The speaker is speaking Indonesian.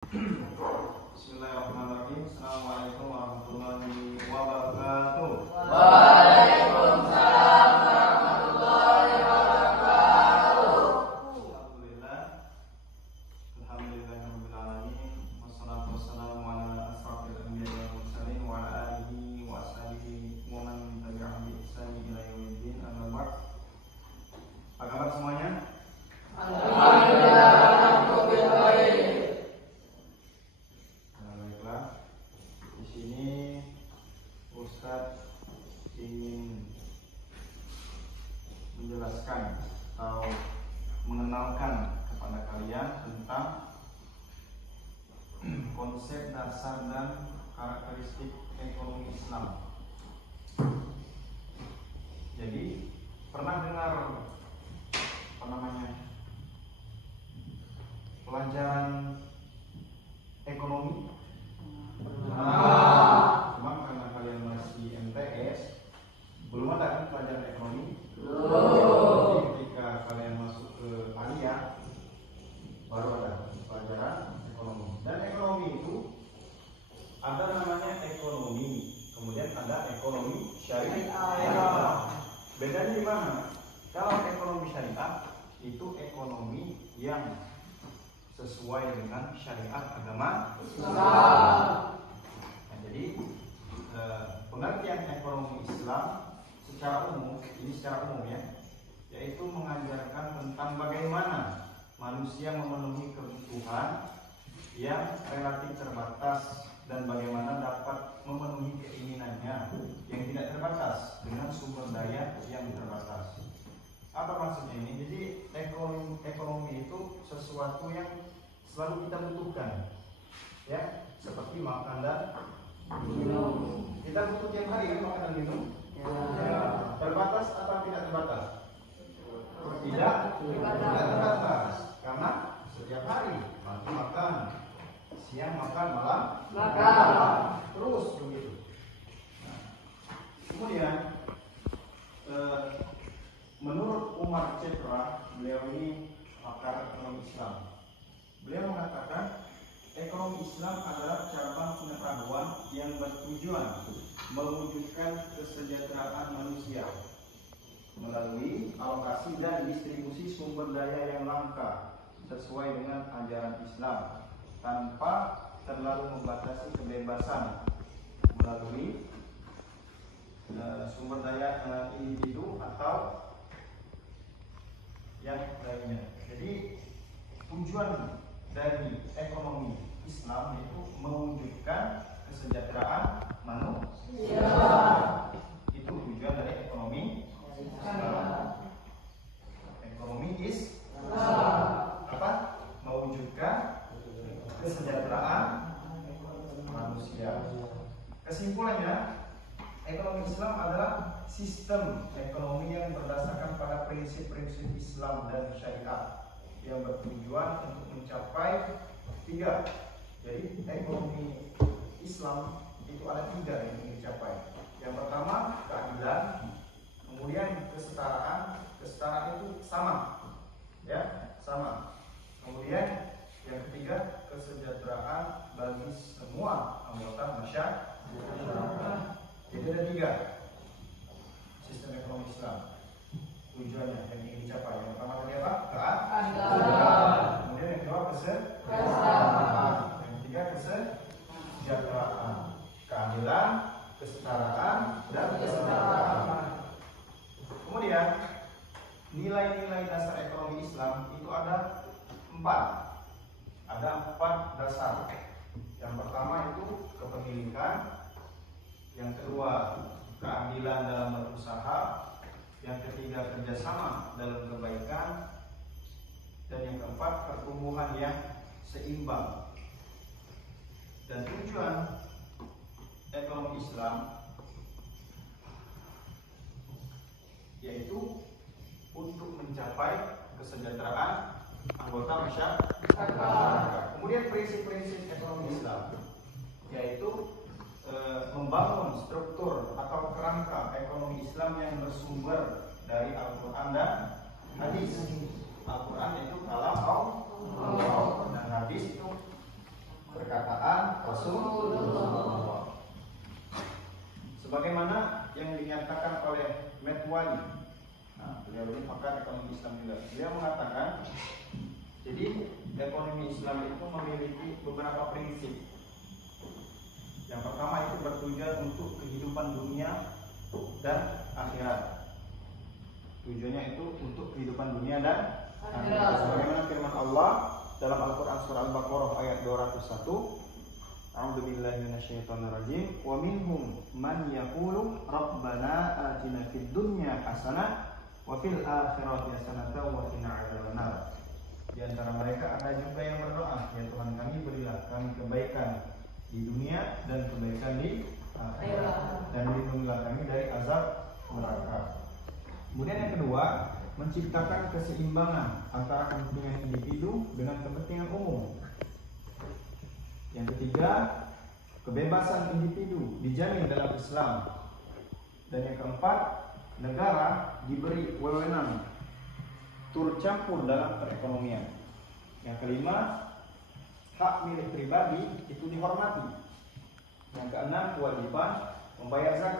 Bismillahirrahmanirrahim. Assalamualaikum warahmatullahi wabarakatuh. Waalaikumsalam warahmatullahi wabarakatuh. Alhamdulillahirabbil alamin. Wassalatu wassalamu ala asrofil anbiya'i wal mursalin wa ala alihi wa ashabihi wa man tabi'ahum bi ihsan ila yaumiddin. Amma ba'd. Apa kabar semuanya? Alhamdulillah, rabbil alamin. Baiklah. Di sini Ustadz ingin menjelaskan atau mengenalkan kepada kalian tentang konsep dasar dan karakteristik ekonomi Islam. Jadi pernah dengar pelajaran ekonomi? Cuma karena kalian masih MTS, belum ada kan pelajaran ekonomi? Jadi ketika kalian masuk ke aliyah, baru ada pelajaran ekonomi. Dan ekonomi itu ada namanya ekonomi, kemudian ada ekonomi syariah. Bedanya di mana? Kalau ekonomi syariah itu ekonomi yang sesuai dengan syariat agama Islam. Nah, jadi pengertian ekonomi Islam secara umum, ini secara umum ya, yaitu mengajarkan tentang bagaimana manusia memenuhi kebutuhan yang relatif terbatas dan bagaimana dapat memenuhi keinginannya yang tidak terbatas dengan sumber daya yang terbatas. Apa maksudnya ini? Jadi ekonomi itu sesuatu yang selalu kita butuhkan, ya, seperti makan dan minum. Kita butuh tiap hari kan makan dan minum. Ya. Terbatas atau tidak terbatas? Tidak terbatas, karena setiap hari pagi makan, siang makan, malam makan, terus begitu. Nah, kemudian menurut Umar Cekra, beliau ini pakar ekonomi Islam. Beliau mengatakan ekonomi Islam adalah cabang pengetahuan yang bertujuan mewujudkan kesejahteraan manusia melalui alokasi dan distribusi sumber daya yang langka sesuai dengan ajaran Islam tanpa terlalu membatasi kebebasan melalui sumber daya individu atau yang lainnya. Jadi tujuan dari ekonomi Islam itu mewujudkan kesejahteraan manusia. Itu tujuan dari ekonomi Islam. Ekonomi Islam apa? Mewujudkan kesejahteraan manusia. Kesimpulannya, ekonomi Islam adalah sistem ekonomi yang berdasarkan pada prinsip-prinsip Islam dan syariat yang bertujuan untuk mencapai tiga. Jadi ekonomi Islam itu ada tiga yang ingin dicapai. Yang pertama keadilan, kemudian kesetaraan. Kesetaraan itu sama, ya, sama. Kemudian yang ketiga kesejahteraan bagi semua anggota masyarakat. Jadi ada tiga sistem ekonomi Islam. Tujuannya yang ingin dicapai. Yang pertama tadi apa? Keadilan. Kemudian yang kedua kesetaraan. Yang ketiga kesejahteraan. Keadilan, kesetaraan, dan kesejahteraan. Kemudian nilai-nilai dasar ekonomi Islam itu ada 4. Ada 4 dasar. Yang pertama itu kepemilikan. Yang kedua keadilan dalam berusaha. Yang ketiga kerjasama dalam kebaikan. Dan yang keempat pertumbuhan yang seimbang. Dan tujuan ekonomi Islam yaitu untuk mencapai kesejahteraan anggota masyarakat. Kemudian prinsip-prinsip ekonomi Islam yaitu membangun struktur atau kerangka ekonomi Islam yang bersumber dari Al-Quran dan hadis. Al-Quran itu kalam Allah dan hadis itu Rasulullah. Sebagaimana yang dinyatakan oleh Metwali. Nah, beliau ini pakar ekonomi Islam juga. Beliau mengatakan, jadi ekonomi Islam itu memiliki beberapa prinsip. Yang pertama itu bertujuan untuk kehidupan dunia dan akhirat. Tujuannya itu untuk kehidupan dunia dan akhirat. Sebagaimana firman Allah dalam Al-Quran surah Al-Baqarah ayat 201. A'udzubillahi minasyaitonirrajim. Wa minhum man yaqulu rabbana atina fid dunya hasanah wa fil akhirati hasanah wa qina adzabannar. Di antara mereka ada juga yang berdoa, ya Tuhan kami, berilah kami kebaikan di dunia dan kebaikan di akhirat, dan lindungilah kami dari azab neraka. Kemudian yang kedua, menciptakan keseimbangan antara kepentingan individu dengan kepentingan umum. Yang ketiga, kebebasan individu dijamin dalam Islam. Dan yang keempat, negara diberi wewenang turut campur dalam perekonomian. Yang kelima, hak milik pribadi itu dihormati. Yang keenam, kewajiban membayar zakat.